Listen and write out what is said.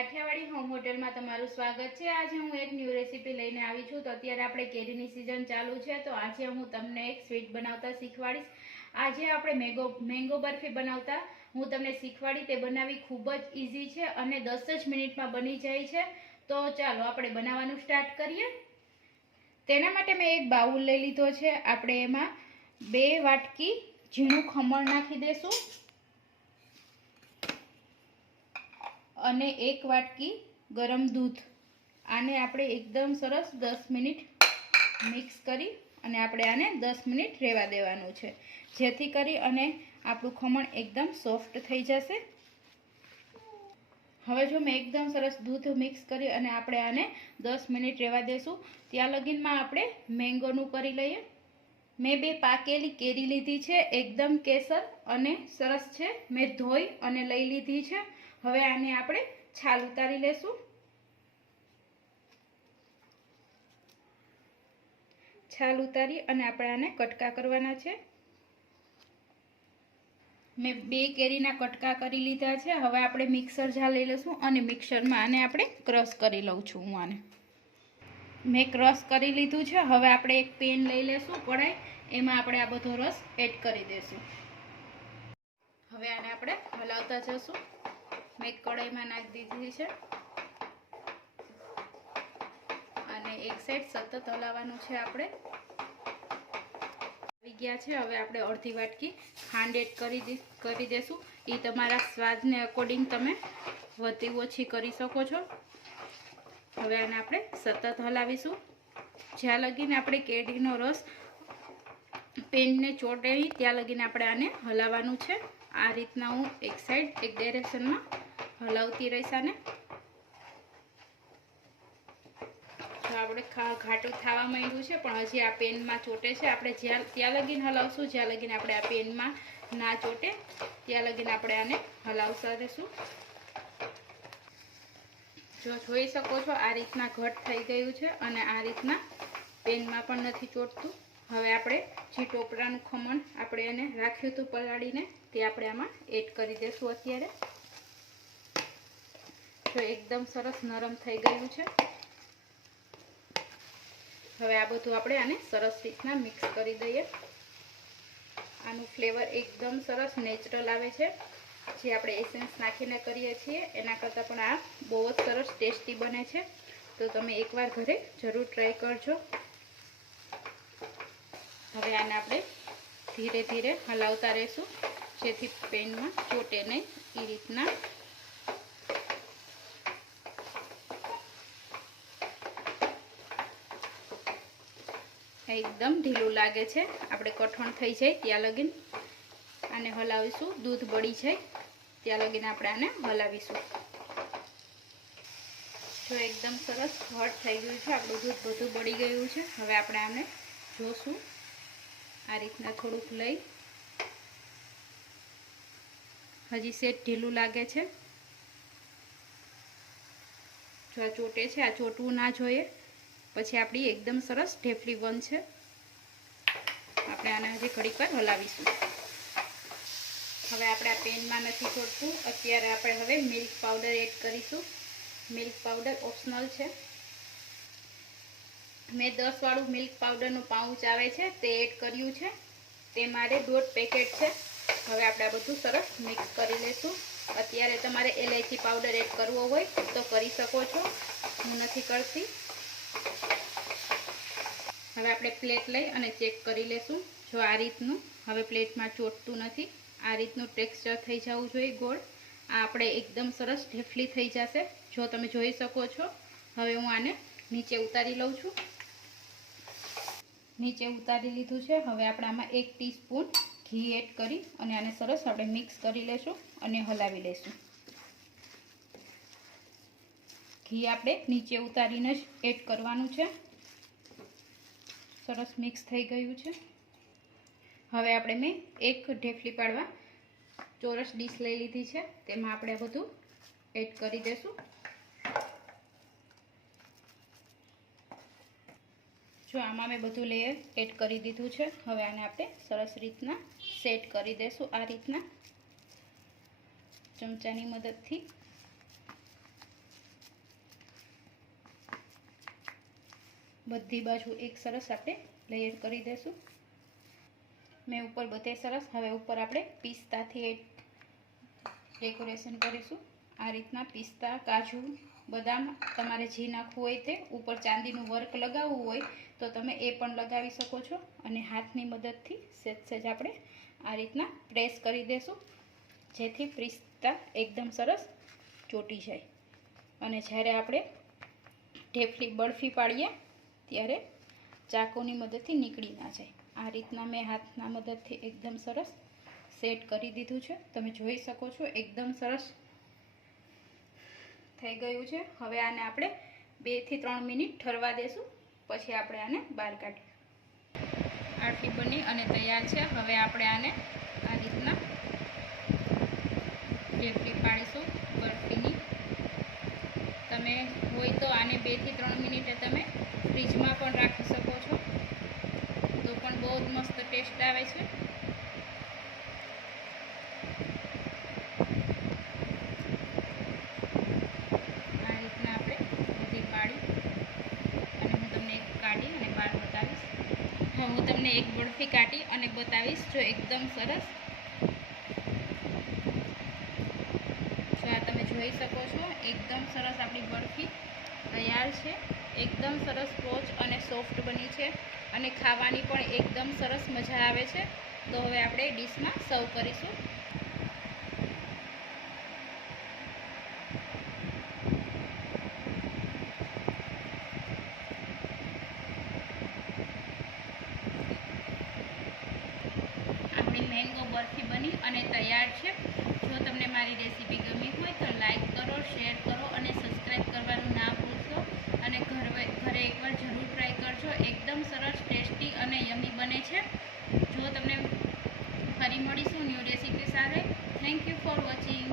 Kathiawadi home હોટેલમાં તમારું સ્વાગત છે। આજે હું એક ન્યૂ રેસીપી લઈને આવી છું। તો અત્યારે આપણે કેરીની સિઝન ચાલુ છે, તો આજે હું તમને એક સ્વીટ બનાવતા શીખવાડીશ। આજે આપણે મેંગો બરફી બનાવતા હું તમને શીખવાડી। તે બનાવવી ખૂબ જ ઇઝી છે અને 10 જ મિનિટમાં બની જાય છે। તો ચાલો આપણે બનાવવાનું સ્ટાર્ટ કરીએ। તેના માટે મેં એક બાઉલ લઈ લીધો છે। આપણે એમાં 2 વાટકી ઝીણું ખમણ નાખી દેશું અને 1 વાટકી ગરમ દૂધ। આને આપણે એકદમ સરસ 10 મિનિટ મિક્સ કરી અને આપણે આને 10 મિનિટ રહેવા દેવાનું છે, જેથી કરી અને આપણું ખમણ એકદમ સોફ્ટ થઈ જશે। હવે જો મેં એકદમ સરસ દૂધ મિક્સ કરી અને આપણે આને 10 મિનિટ રહેવા દેશું। ત્યાં લગીનમાં આપણે મેંગોનું કરી લઈએ। મેં 2 પાકેલી કેરી લીધી છે, એકદમ કેસર અને સરસ છે। મેં ધોઈ અને લઈ લીધી છે। હવે આને આપણે છાલ ઉતારી લેશું। છાલ ઉતારી અને આપણે આને કટકા કરવાના છે। મેં 2 કેરીના કટકા કરી લીધા છે। હવે આપણે મિક્સર જાર લઈ લઈશું અને મિક્સરમાં આને આપણે ક્રશ કરી લઉં છું। હું આને મેં ક્રશ કરી લીધું છે। હવે આપણે એક પેન લઈ લેશું, કઢાઈ, એમાં આપણે આ બધો રસ એડ કરી દેશું। હવે આને આપણે હલાવતા જશું। મેં કઢાઈમાં નાખી દીધી છે અને એક સાઈડ સતત હલાવવાનું છે। આપણે આવી ગયા છે। હવે આપણે અડધી વાટકી ખાંડ એડ કરી દેશું। એ તમારા સ્વાદને અકોર્ડિંગ તમે વધુ ઓછી કરી શકો છો। હવે આને આપણે સતત હલાવીશું જ્યાં લગીને આપણે કેરીનો રસ પેનને ચોટે નહીં ત્યાં લગીને આપણે આને હલાવવાનું છે। આ રીતના હું એક સાઈડ એક ડાયરેક્શનમાં હલાવતી રહીશ આને। તો આપણે ઘાટું થવા માંડ્યું છે, પણ હજી આ પેનમાં ચોટે છે। આપણે ત્યાં લગીને હલાવશું જ્યાં લગીને આપણે આ પેનમાં ના ચોટે ત્યાં લગીને આપણે આને હલાવતા રહીશું। જો જોઈ શકો છો આ રીતના ઘટ થઈ ગયું છે અને આ રીતના પેનમાં પણ નથી ચોટતું। હવે આપણે જે ટોપરાનું ખમણ આપણે એને રાખ્યું હતું પલાળીને તે આપણે આમાં એડ કરી દઈશું। અત્યારે જો એકદમ સરસ નરમ થઈ ગયું છે। હવે આ બધું આપણે આને સરસ રીતના મિક્સ કરી દઈએ। આનું ફ્લેવર એકદમ સરસ નેચરલ આવે છે। જે આપણે એસેન્સ નાખીને કરીએ છીએ એના કરતાં પણ આ બહુ જ સરસ ટેસ્ટી બને છે। તો તમે એકવાર ઘરે જરૂર ટ્રાય કરજો। હવે આને આપણે ધીરે ધીરે હલાવતા રહીશું જેથી પેનમાં ચોટે નહીં એ રીતના। એકદમ ઢીલું લાગે છે, આપણે કઠણ થઈ જાય ત્યાં લગીને આને હલાવીશું। દૂધ બળી જાય ત્યાં લગીને આપણે આને હલાવીશું। જો એકદમ સરસ ઘટ થઈ ગયું છે, આપણું દૂધ બધું બળી ગયું છે। હવે આપણે આને જોશું આ રીતના થોડુંક લઈ, હજી સેજ ઢીલું લાગે છે। જો આ ચોટે છે, આ ચોટવું ના જોઈએ, પછી આપણી એકદમ સરસ ઢેફલી બનશે। આપણે આને હજી ઘડીક વાર હલાવીશું। હવે આપણે આ પેનમાં નથી ચોટતું, અત્યારે આપણે હવે મિલ્ક પાવડર એડ કરીશું। મિલ્ક પાવડર ઓપ્શનલ છે। મેં 10 વાળું મિલ્ક પાવડરનું પાઉચ આવે છે તે એડ કર્યું છે, તે મારે 1.5 પેકેટ છે। હવે આપણે આ બધું સરસ મિક્સ કરી લઈશું। અત્યારે તમારે એલાયચી પાવડર એડ કરવો હોય તો કરી શકો છો, હું નથી કરતી। હવે આપણે પ્લેટ લઈ અને ચેક કરી લેશું। જો આ રીતનું હવે પ્લેટમાં ચોટતું નથી, આ રીતનું ટેક્સચર થઈ જવું જોઈએ ગોળ। આ આપણે એકદમ સરસ ઢેફલી થઈ જશે, જો તમે જોઈ શકો છો। હવે હું આને નીચે ઉતારી લઉં છું। નીચે ઉતારી લીધું છે। હવે આપણે આમાં 1 ટીસ્પૂન ઘી એડ કરી અને આને સરસ આપણે મિક્સ કરી લેશું અને હલાવી લઈશું। ઘી આપણે નીચે ઉતારીને જ એડ કરવાનું છે। સરસ મિક્સ થઈ ગયું છે। હવે આપણે મેં એક ઢેફલી પાડવા ચોરસ ડીશ લઈ લીધી છે, તેમાં આપણે બધું એડ કરી દઈશું। જો આમાં મેં બધું લેયર એડ કરી દીધું છે। હવે આને આપણે સરસ રીતના સેટ કરી દઈશું। આ રીતના ચમચાની મદદથી બધી બાજુ એક સરસ આપણે લેયર કરી દઈશું. મેં ઉપર બધે સરસ. હવે ઉપર આપણે પિસ્તાથી ડેકોરેશન કરીશું. આ રીતના પિસ્તા, કાજુ, બદામ તમારે જે નાખવું હોય તે. ઉપર ચાંદીનું વર્ક લગાવવું હોય તો તમે એ પણ લગાવી શકો છો. અને હાથની મદદથી સહેજ આપણે આ રીતના પ્રેસ કરી દેશું, જેથી પિસ્તા એકદમ સરસ ચોટી જાય. અને જ્યારે આપણે ઢેફલી બરફી પાડીએ ત્યારે ચાકુની મદદથી નીકળી ના જાય. આ રીતના મેં હાથના મદદથી એકદમ સરસ સેટ કરી દીધું છે. તમે જોઈ શકો છો એકદમ સરસ થઈ ગયું છે. હવે આને આપણે 2 થી 3 મિનિટ ઠરવા દેશું, પછી આપણે આને બહાર કાઢીએ. બરફી બની અને તૈયાર છે. હવે આપણે આને આ રીતના ઢેફલી પાડીશું બરફીની. તમે હોય તો આને 2 થી 3 મિનિટે તમે ફ્રીજમાં પણ રાખી શકો છો, તો પણ બહુ જ મસ્ત ટેસ્ટ આવે છે. આ રીતના આપણે બધી પાડી અને હું તમને એક કાઢી અને બહાર બતાવીશ. હા, હું તમને એક બરફી કાઢી અને બતાવીશ. જો એકદમ સરસ, જો આ તમે જોઈ શકો છો એકદમ સરસ આપણી બરફી તૈયાર છે. એકદમ સરસ સ્પોચ અને સોફ્ટ બની છે અને ખાવાની પણ એકદમ સરસ મજા આવે છે. તો હવે આપણે ડીશમાં સર્વ કરીશું. આપણી મેંગો બરફી બની અને તૈયાર છે. જો તમને મારી રેસીપી ગમી હોય તો લાઈક કરો, શેર કરો અને સબસ્ક્રાઈબ કરવાનું ના ભૂલશો. અને ઘરે એકવાર જરૂર ટ્રાય કરજો. એકદમ સરસ, ટેસ્ટી અને યમી બને છે. જો તમને ફરી મળીશું ન્યૂ રેસીપી સાથે. Thank you for watching.